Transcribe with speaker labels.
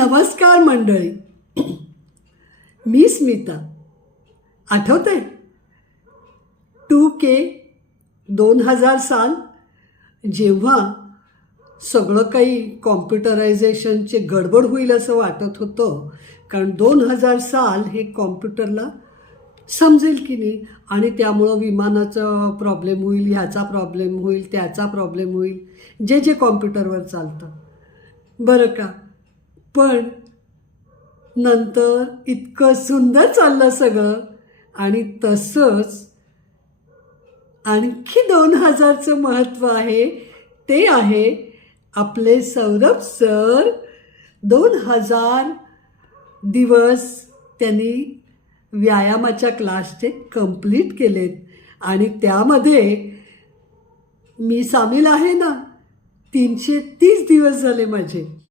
Speaker 1: नमस्कार मंडळी. मी स्मिता. आठवते टू के दोन हजार साल जेव्हा सगळं काही कॉम्प्युटरायझेशनचे गडबड होईल असं वाटत होतं कारण दोन हजार साल हे कॉम्प्युटरला समजेल की नाही आणि त्यामुळं विमानाचा प्रॉब्लेम होईल ह्याचा प्रॉब्लेम होईल त्याचा प्रॉब्लेम होईल जे जे कॉम्प्युटरवर चालतं. बरं का? पण नंतर इतकं सुंदर चाललं सगळं. आणि तसंच आणखी दोन हजारचं महत्त्व आहे. ते आहे आपले सौरभ सर. दोन हजार दिवस त्यांनी व्यायामाच्या क्लासचे कंप्लीट केलेत. आणि त्यामध्ये मी सामील आहे ना तीनशे तीस दिवस झाले माझे.